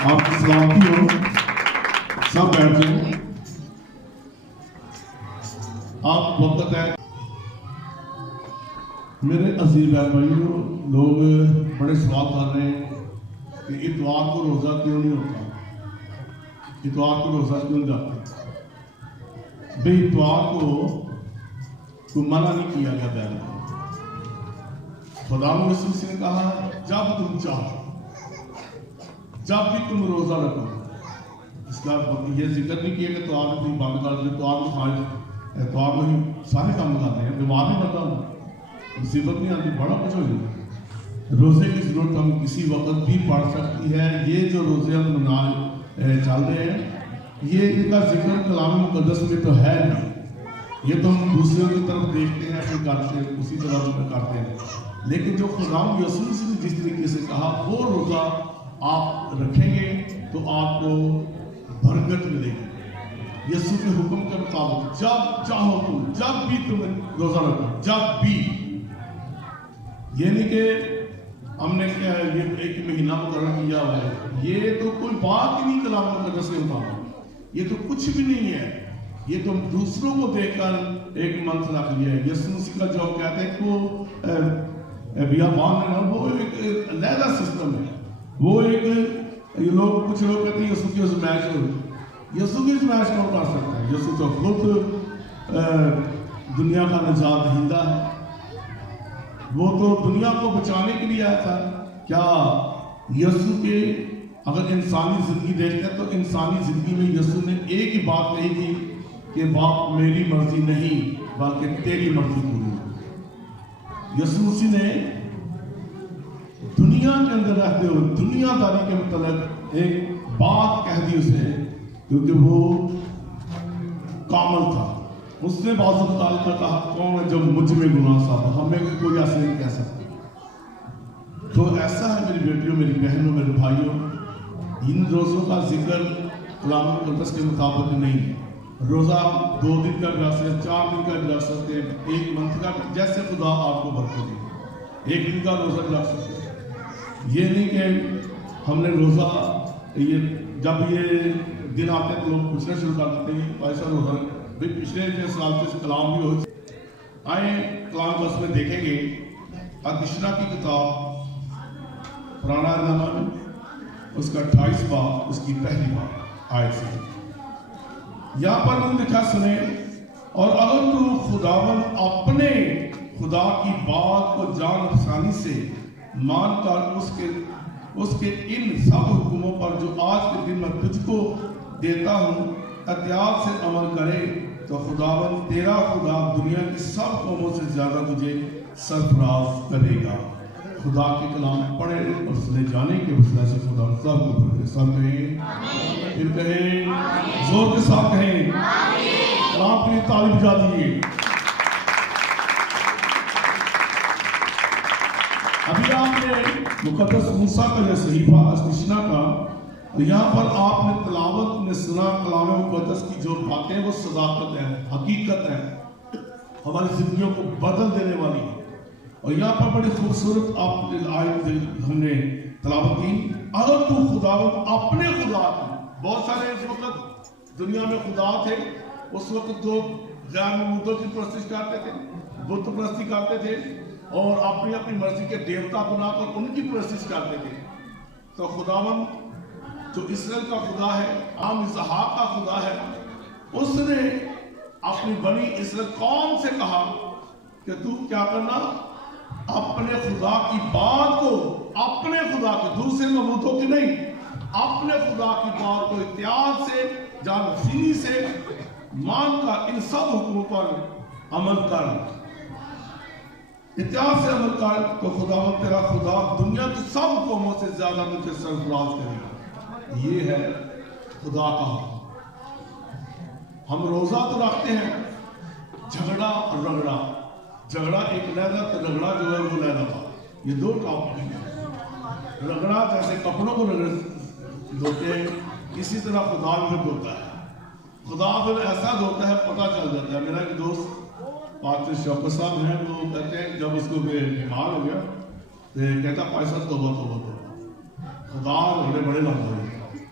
آپ کی سلامتی ہو. سب بیٹھ جائیں. آپ وقت ہے. میرے عزیز بہن بھائیوں، لوگ بڑے سوال کر رہے ہیں کہ اتوار کو روزہ کیوں نہیں ہوتا، اتوار کو روزہ کیوں نہیں جاتا. بھئی اتوار کو کوئی منع نہیں کیا گیا بیان کو. خدا رسول نے کہا جب تم چاہو، جب بھی تم روزہ رکھو. اس کا یہ ذکر نہیں کیا کہ تو آپ تم بند کر دیں، تو آپ خارج اتوار کو ہی سارے کام کرتے ہیں. بیمار نہیں پڑتا ہوں، مصیبت نہیں آتی، بڑا کچھ ہو جائے. روزے کی ضرورت ہم کسی وقت بھی پڑ سکتی ہے. یہ جو روزے ہم چل رہے ہیں، یہ ان کا ذکر کلام مقدس میں تو ہے نہیں. یہ تو ہم دوسروں کی طرف دیکھتے ہیں پھر کرتے ہیں، اسی طرح کرتے ہیں. لیکن جو خدا یسوع نے جس طریقے سے کہا وہ روزہ آپ رکھیں گے تو آپ کو برکت ملے گی. یسوع کے حکم کے مطابق جب چاہو تم، جب بھی تم روزہ رکھو، جب بھی. یہ نہیں کہ ہم نے یہ ایک مہینہ مقرر کیا ہوا ہے. یہ تو کوئی بات ہی نہیں کلام مقدس کے مطابق. یہ تو کچھ بھی نہیں ہے. یہ تو دوسروں کو دیکھ کر ایک منتھ رکھ لیا ہے. یسوع مسیح کا جو کہتے ہیں کہ وہ بیابان ہے نا، وہ ایک علیحدہ سسٹم ہے. وہ ایک یہ لوگ کچھ لوگ کہتے ہیں یسوع کی ازمائش ہو. یسوع کی ازمائش کون کر سکتا ہے؟ یسوع تو خود دنیا کا نجات دہندہ ہے. وہ تو دنیا کو بچانے کے لیے آیا تھا. کیا یسوع کے اگر انسانی زندگی دیکھتے ہیں تو انسانی زندگی میں یسوع نے ایک ہی بات کہی تھی کہ باپ میری مرضی نہیں بلکہ تیری مرضی پوری ہو. یسوع مسیح نے دنیا کے اندر رہتے ہوئے دنیا داری کے متعلق ایک بات کہہ دی اسے، کیونکہ وہ کامل تھا. اس نے بعض اوقات کا کہا کون ہے جو مجھ میں گناہ صاحب، ہمیں کوئی ایسے نہیں کہہ سکتا. تو ایسا ہے میری بیٹیوں، میری بہنوں، میرے بھائیوں، ان روزوں کا ذکر کلام مقدس کے مطابق نہیں ہے. روزہ 2 دن کا بھی رکھ سکتے ہیں، 4 دن کا بھی رکھ سکتے ہیں، 1 منتھ کا، جیسے خدا آپ کو برکت دے. 1 دن کا روزہ بھی رکھ سکتے ہیں. یہ نہیں کہ ہم نے روزہ جب یہ دن آتے ہیں تو لوگ پوچھنا شروع کر دیتے ہیں ایسا روزہ بھی. پچھلے سال سے کلام بھی ہو آئیں کلام بس میں دیکھیں گے. ادشنا کی کتاب پرانا نامہ میں اس کا 28 باب اس کی پہلی بات آئے سے یہاں پر ہم لکھا سنیں، اور اگر تو خداوند اپنے خدا کی بات کو جان افسانی سے مان کر اس کے ان سب حکموں پر جو آج کے دن میں تجھ کو دیتا ہوں احتیاط سے عمل کرے تو خداوند تیرا خدا دنیا کی سب قوموں سے زیادہ تجھے سرفراز کرے گا. خدا کے کلام پڑھے اور سنے جانے کے وسیلہ سے خدا سب کو برکت دے. سب کہیں آمین. پھر کہیں زور کے ساتھ کہیں آمین. اور آپ کی تعریف بجا دیجیے. ابھی آپ نے مقدس موسیٰ کا یہ صحیفہ ادشنا کا، یہاں پر آپ نے تلاوت میں سنا کلام مقدس کی جو باتیں وہ صداقت ہے، حقیقت ہے، ہماری زندگیوں کو بدل دینے والی ہے. اور یہاں پر بڑی خوبصورت آپ آیت ہم نے تلاوت کی. اگر تو خداوند اپنے خدا کی، بہت سارے اس وقت دنیا میں خدا تھے. اس وقت تو غیر معبودوں کی پرستش کرتے تھے، بت پرستی کرتے تھے اور اپنی اپنی مرضی کے دیوتا بنا کر ان کی پرستش کرتے تھے. تو خداوند جو اسرائیل کا خدا ہے، عام اسحاق کا خدا ہے، اس نے اپنی بنی اسرائیل قوم سے کہا کہ تو کیا کرنا، اپنے خدا کی بات کو، اپنے خدا کے، دوسرے معبودوں کی نہیں، اپنے خدا کی بات کو احتیاط سے، جانشینی سے مان کر ان سب حکموں پر عمل کر. احتیاط سے عمل کر تو خداوند تیرا خدا دنیا کی سب قوموں سے زیادہ تجھے سرفراز کرے گا. یہ ہے خدا کا حکم. ہم روزہ تو رکھتے ہیں، جھگڑا اور رگڑا. جھگڑا ایک علیحدہ، رگڑا جو ہے وہ علیحدہ تھا. یہ 2 ٹاپک ہیں. رگڑا جیسے کپڑوں کو دھوتے ہیں، اسی طرح خدا بھی دھوتا ہے. خدا پھر ایسا دھوتا ہے پتہ چل جاتا ہے. میرا ایک دوست پاک شوکت صاحب ہیں، وہ کہتے ہیں جب اس کو بیمار ہو گیا تو کہتا پیسہ توبہ توبہ توبہ. خدا بڑے بڑے لفظ ہوئے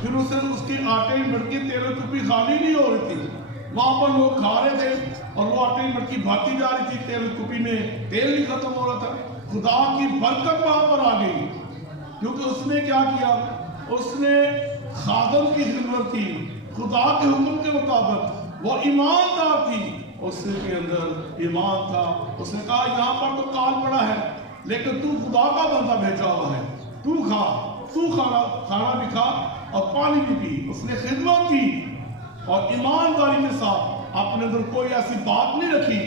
پھر اس کے آٹے کی مٹکی تیل و کپی خالی نہیں ہو رہی تھی، وہاں پر لوگ کھا رہے تھے اور وہ آٹے کی مٹکی بھاتی جا رہی تھی، تیل و کپی میں تیل نہیں ختم ہو رہا تھا۔ خدا کی برکت وہاں پر آ گئی، کیونکہ اس نے کیا کیا؟ اس نے خادم کی خدمت کی خدا کے حکم کے مطابق، وہ ایماندار تھی، اس کے اندر ایمان تھا۔ اس نے کہا یہاں پر تو کال پڑا ہے لیکن تو خدا کا بندہ بھیجا ہوا ہے، تو کھانا بھی کھا اور پانی بھی پی۔ اس نے خدمت کی اور ایمانداری کے ساتھ اپنے اندر کوئی ایسی بات نہیں رکھی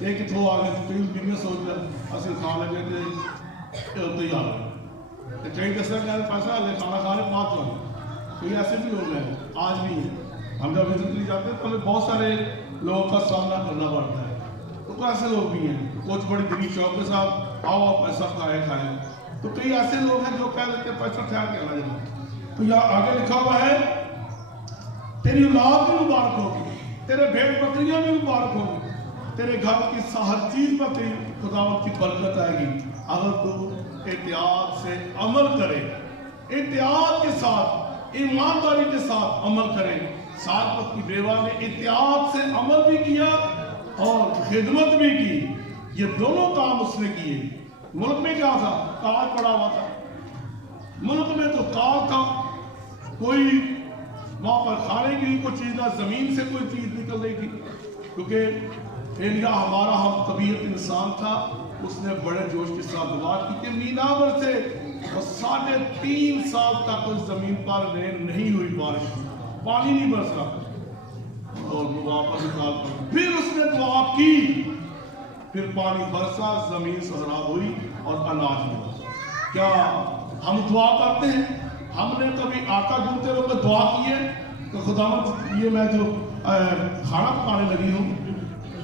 لیکن وہ آگے بھی میں سوچ کر اصل کھانے لگے تھے تیار ہے، کئی دس پیسہ لے کھانا کھانے 5 لوگ، کوئی ایسے بھی ہو گئے آج بھی ہیں۔ ہم جب وزٹ نہیں جاتے تو ہمیں بہت سارے لوگوں کا سامنا کرنا پڑتا ہے، تو ایسے لوگ بھی ہیں، کچھ بڑی دلی شوق کے ساتھ آؤ آپ پیسہ کھائیں، تو کئی ایسے لوگ ہیں جو کہہ دیتے ہیں پیسہ ٹھہر کے آنا جائے۔ تو یہاں آگے لکھا ہوا ہے تیری اولاد بھی مبارک ہوگی، تیرے بھیڑ بکریاں بھی مبارک ہوگی، تیرے گھر کی ہر چیز پر تیری خداوند کی برکت آئے گی اگر تو احتیاط سے عمل کرے، احتیاط کے ساتھ ایمانداری کے ساتھ عمل کرے۔ سارپت کی بیوہ نے احتیاط سے عمل بھی کیا اور خدمت بھی کی، یہ دونوں کام اس نے کیے۔ ملک میں کیا تھا؟ کال پڑا ہوا تھا، ملک میں تو کال تھا، کوئی وہاں پر کھانے کی کوئی چیز نہ، زمین سے کوئی چیز نکل رہی تھی، کیونکہ ایلیا ہمارا ہم طبیعت انسان تھا، اس نے بڑے جوش کے ساتھ دعا کی کہ مینا بھر سے اور 3.5 سال تک اس زمین پر رین نہیں ہوئی، بارش پانی نہیں برس رہا، اور وہ واپس نکال کر پھر اس نے دعا کی، پھر پانی برسا، زمین سہراب ہوئی اور اناج ملا۔ کیا ہم دعا کرتے ہیں؟ ہم نے کبھی آٹا گوندتے وقت دعا کی ہے کہ خداوند یہ میں جو کھانا پکانے لگی ہوں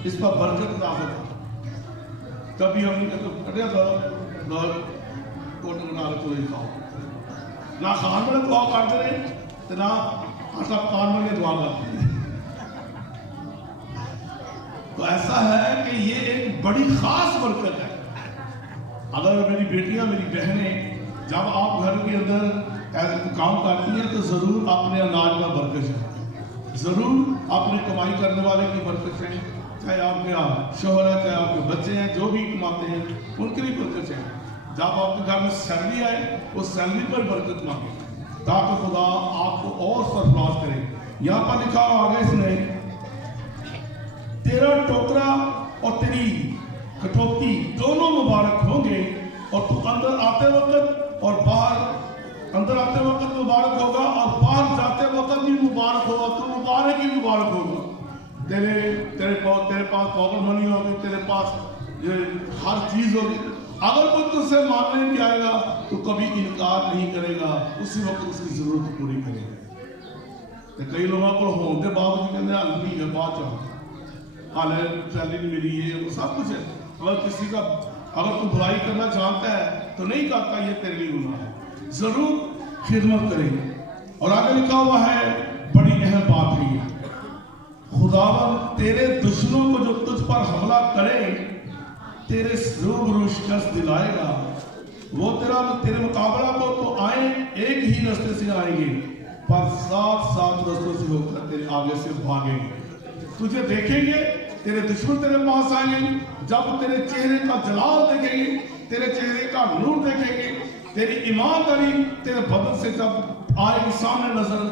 اس پر برکت نازل کر، کبھی ہم نے کہا کوٹ بنا رہے تو یہ کھاؤ، نہ خان میں دعا کرتے رہے نہ آٹا پکانے میں دعا کرتے ہیں۔ تو ایسا ہے کہ یہ ایک بڑی خاص برکت ہے۔ اگر میری بیٹیاں میری بہنیں جب آپ گھر کے اندر کام کرتی ہیں تو ضرور اپنے اناج میں برکت ہے، ضرور اپنے کمائی کرنے والے کی برکت ہے، چاہے آپ کے شوہر ہے، چاہے آپ کے بچے ہیں، جو بھی کماتے ہیں ان کی بھی برکت ہے۔ جب آپ کے گھر میں سیلری آئے اس سیلری پر برکت مانگے تاکہ خدا آپ کو اور سرفراز کرے۔ یہاں پر لکھا آگے اس نے تیرا ٹوکرا اور تیری کٹوتی دونوں مبارک ہوں گے، اور تو اندر آتے وقت اور باہر، اندر آتے وقت مبارک ہوگا اور باہر جاتے وقت بھی مبارک ہوگا، تو مبارک ہی مبارک ہوگا۔ تیرے پاس پاور منی ہوگی، تیرے پاس ہر چیز ہوگی۔ اگر کوئی تجھ سے مانگنے بھی آئے گا تو کبھی انکار نہیں کرے گا، اسی وقت اس کی ضرورت پوری کرے گا۔ کئی لوگوں کو ہوتے باوجود کہتے ہیں نہیں ہے، بات چاہو حالے سیلری نہیں ملی ہے، وہ سب کچھ ہے۔ اگر کسی کا اگر تو برائی کرنا چاہتا ہے تو نہیں کرتا، یہ تیرے لیے گناہ ہے، ضرور خدمت کرے۔ اور آگے لکھا ہوا ہے بڑی اہم بات ہے یہ، خداوند تیرے دشمنوں کو جو تجھ پر حملہ کرے تیرے روبرو شکست دلائے گا، وہ تیرے مقابلہ کو تو آئیں ایک ہی راستے سے آئیں گے پر 7 رستوں سے ہو کر تیرے آگے سے بھاگیں گے۔ تجھے دیکھیں گے، تیرے دشمن تیرے پاس آئیں گے، جب تیرے چہرے کا جلال دیکھیں گے، تیرے چہرے کا نور دیکھیں گے، تیری ایمانداری تیرے بدن سے جب آئے گی سامنے نظر،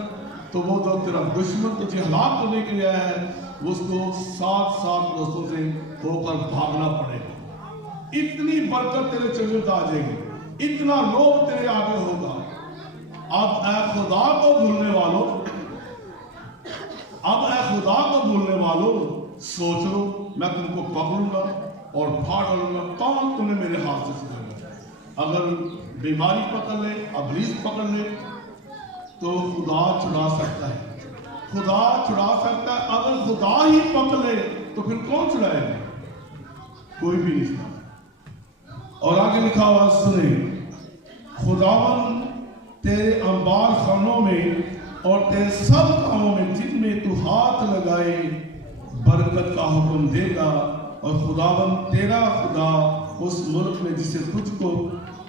تو وہ جو تیرا دشمن تجھے ہلاک کرنے کے لیے آیا ہے اس کو 7 رستوں سے ہو کر بھاگنا پڑے گا۔ اتنی برکت تیرے چہرے پہ آ جائے گی، اتنا لوگ تیرے آگے ہوگا۔ اب اے خدا کو بھولنے والوں، اب اے خدا کو بھولنے والوں سوچ لو، میں تم کو پکڑوں گا اور پھاڑ ڈالوں گا، کون تمہیں میرے ہاتھ سے چھڑائے گا؟ اگر بیماری پکڑ لے، ابلیس پکڑ لے تو خدا چھڑا سکتا ہے، خدا چھڑا سکتا ہے۔ اگر خدا ہی پکڑ لے تو پھر کون چھڑائے گا؟ کوئی بھی نہیں چھڑائے۔ اور آگے لکھا ہوا سنیں، خداوند تیرے انبار خانوں میں اور تیرے سب کاموں میں جن میں تو ہاتھ لگائے برکت کا حکم دے گا، اور خداوند تیرا خدا اس ملک میں جسے تجھ کو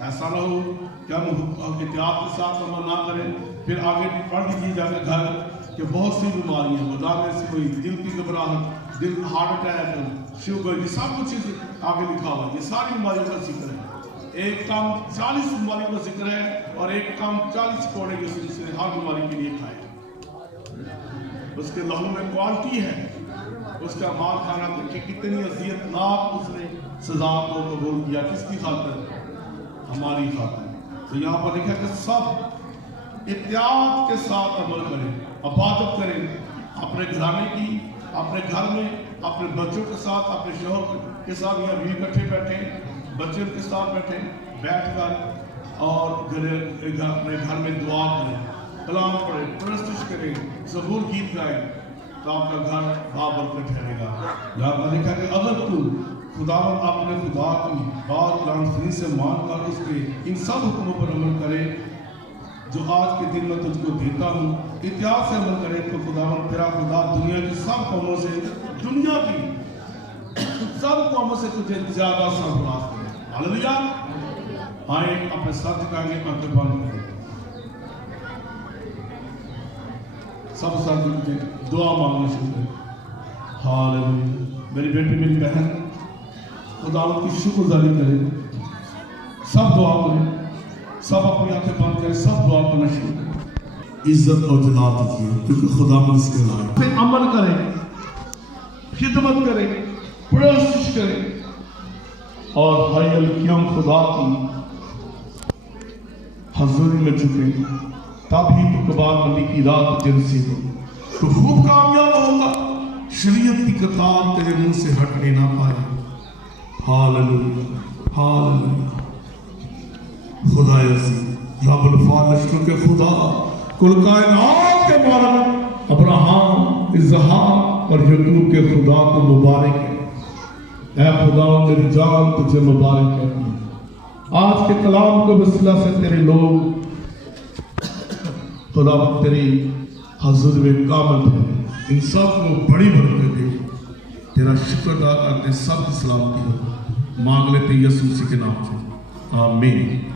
ایسا نہ ہو کہ ہم احتیاط کے ساتھ عمل نہ کریں، پھر آگے پڑھ لیجیے جا کے گھر کہ بہت سی بیماریاں خدا میں سے کوئی دل کی گھبراہٹ، دل ہارٹ اٹیک، شوگر، یہ سب کچھ آگے لکھا ہوا ہے، یہ ساری بیماریوں کا ذکر ہے۔ ایک کام 40 بیماریوں کا ذکر ہے اور ایک کام 40 کوڑے کے سلسلے ہر بیماری کے لیے کھائے۔ اس کے لہو میں کوالٹی ہے، اس کا مال کھانا دیکھیں کتنی اذیت ناک اس نے سزا کو قبول کیا، کس کی خاطر؟ ہماری خاطر۔ تو یہاں پر لکھا کہ سب احتیاط کے ساتھ عمل کریں، عبادت کریں، اپنے گھرانے کی، اپنے گھر میں، اپنے بچوں کے ساتھ، اپنے شوہر کے ساتھ، یا بھی اکٹھے بیٹھیں، بچے کے ساتھ بیٹھیں، بیٹھ کر اور اپنے گھر میں دعا کریں، کلام پڑھیں، پرستش کریں، زبور گیت گائیں، تو آپ کا گھر بابرکت ٹھہرے گا۔ یہاں پر لکھا کہ اگر تو خداوند اپنے خدا کی بات قرآن شریف سے مان کر اس کے ان سب حکموں پر عمل کرے جو آج کے دن میں تجھ کو دیتا ہوں، احتیاط سے عمل کرے، تو خداوند تیرا خدا دنیا کی سب قوموں سے، دنیا کی سب قوموں سے تجھے زیادہ سرفراز کرے۔ ہاللیلویہ۔ آئیں اپنے سر جھکائیں گے، آنکھیں بند کریں، سب ساتھ جھک کے دعا مانگنا شروع کریں۔ ہاللیلویہ۔ میری بیٹی، میری بہن، خداوند کی شکر گزاری کریں، سب دعا کریں، سب اپنی آنکھیں بند کریں، سب دعا کرنا شروع کریں۔ عزت اور جلال دیجیے کیونکہ خداوند اس کے لائق ہے۔ عمل کریں، خدمت کریں، پرستش کریں، اور حی القیوم خدا کی حضوری میں جھکیں، تب ہی تو کبار بندی کی رات جنسی ہو، تو خوب کامیاب ہوگا، شریعت کی کتاب تیرے منہ سے ہٹنے نہ پائے۔ ہاللیلویہ، ہاللیلویہ۔ خدا عزیز، رب الفالشتوں کے خدا، کل کائنات کے مالک، ابراہم، اسحاق اور یعقوب کے خدا کو مبارک ہے۔ اے خدا، میری جان تجھے مبارک ہے۔ آج کے کلام کو وسیلہ سے تیرے لوگ خدا تیری حضور میں کامل ہے، ان سب کو بڑی برکت دے۔ تیرا شکر ادا کرتے سب کی سلامتی ہو، مانگ لیتے یسوع مسیح کے نام سے، آمین۔